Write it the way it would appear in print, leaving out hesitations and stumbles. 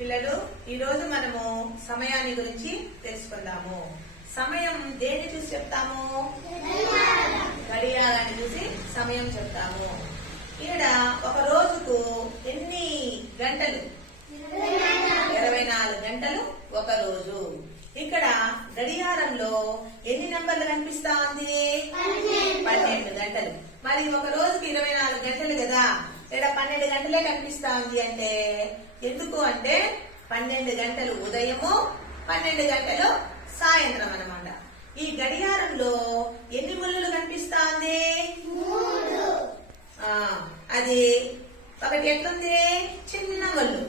పిల్లలు, ఈ రోజు మనము సమయాన్ని గురించి తెలుసుకుందాము. సమయం దేన్ని చూసి చెప్తాము? గడియారాన్ని చూసి సమయం చెప్తాము. ఇక్కడ ఒక రోజుకు ఎన్ని గంటలు? 24 గంటలు ఒక రోజు. ఇక్కడ గడియారంలో ఎన్ని నంబర్లు కనిపిస్తా ఉంది? 12 గంటలు. మరి ఒక రోజుకి 24 గంటలు కదా, ఇక్కడ 12 గంటలే కనిపిస్తా ఉంది. అంటే ఎందుకు అంటే 12 గంటలు ఉదయము, 12 గంటలు సాయంత్రం అన్నమాట. ఈ గడియారంలో ఎన్ని ముళ్ళు కనిపిస్తా ఉంది? అది ఒకటి ఎట్లుంది? చిన్న ముళ్ళు.